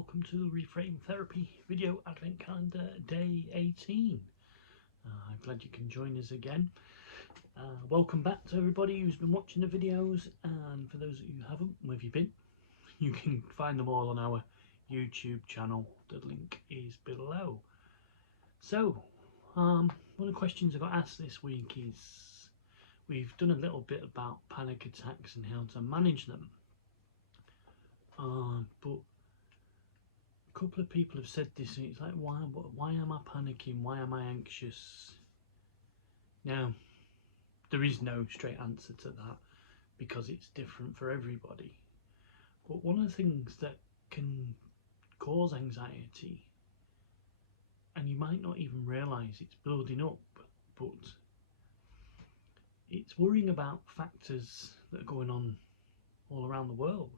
welcome to Reframe Therapy video advent calendar day 18. I'm glad you can join us again. Welcome back to everybody who's been watching the videos, and for those of you who haven't, where have you been? You can find them all on our YouTube channel. The link is below. So one of the questions I got asked this week is, we've done a little bit about panic attacks and how to manage them. But a couple of people have said this, and it's like, why am I panicking? Why am I anxious? Now, there is no straight answer to that because it's different for everybody. But one of the things that can cause anxiety, and you might not even realise it's building up, but it's worrying about factors that are going on all around the world.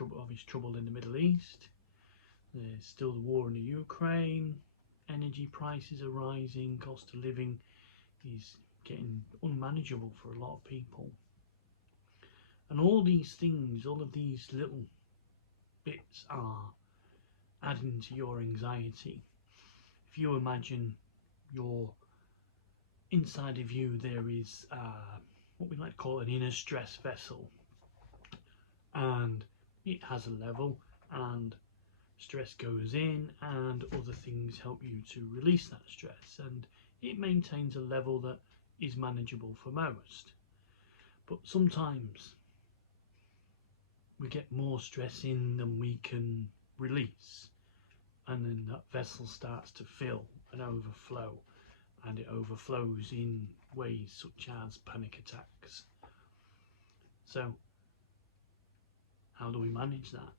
Obvious trouble in the Middle East. There's still the war in the Ukraine. Energy prices are rising. Cost of living is getting unmanageable for a lot of people. And all these things, all of these little bits are adding to your anxiety. If you imagine inside of you, there is what we like to call an inner stress vessel. And it has a level, and stress goes in and other things help you to release that stress, and it maintains a level that is manageable for most. But sometimes we get more stress in than we can release, and then that vessel starts to fill and overflow, and it overflows in ways such as panic attacks. So how do we manage that?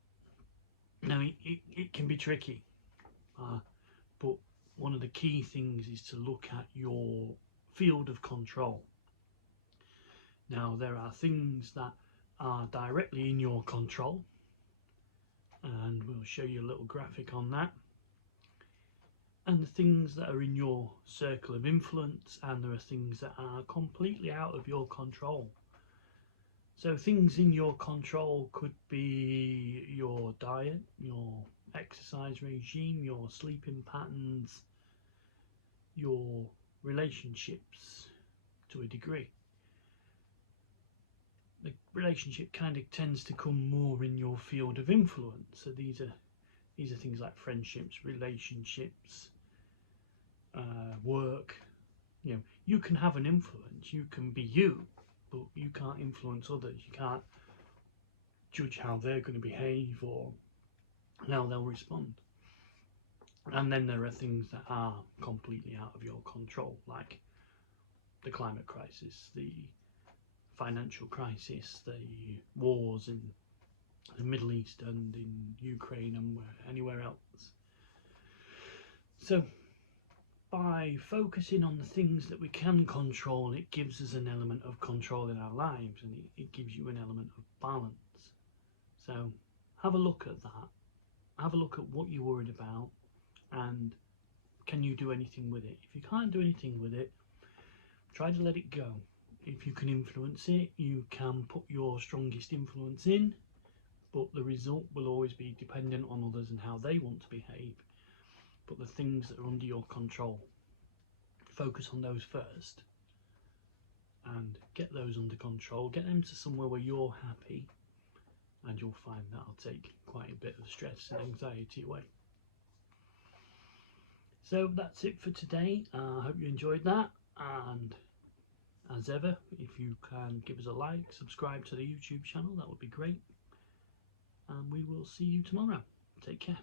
Now, it can be tricky, but one of the key things is to look at your field of control. Now, there are things that are directly in your control, and we'll show you a little graphic on that, and the things that are in your circle of influence, and there are things that are completely out of your control. So things in your control could be your diet, your exercise regime, your sleeping patterns, your relationships to a degree. The relationship kind of tends to come more in your field of influence. So these are things like friendships, relationships, work. You know, you can have an influence, you can be you, but you can't influence others. You can't judge how they're going to behave or how they'll respond. And then there are things that are completely out of your control, like the climate crisis, the financial crisis, the wars in the Middle East and in Ukraine and anywhere else. So by focusing on the things that we can control, it gives us an element of control in our lives, and it gives you an element of balance. So have a look at that. Have a look at what you're worried about, and can you do anything with it? If you can't do anything with it, try to let it go. If you can influence it, you can put your strongest influence in, but the result will always be dependent on others and how they want to behave. But the things that are under your control, focus on those first and get those under control. Get them to somewhere where you're happy, and you'll find that'll take quite a bit of stress and anxiety away. So that's it for today. I hope you enjoyed that, and as ever, if you can give us a like, subscribe to the YouTube channel, that would be great, and we will see you tomorrow. Take care.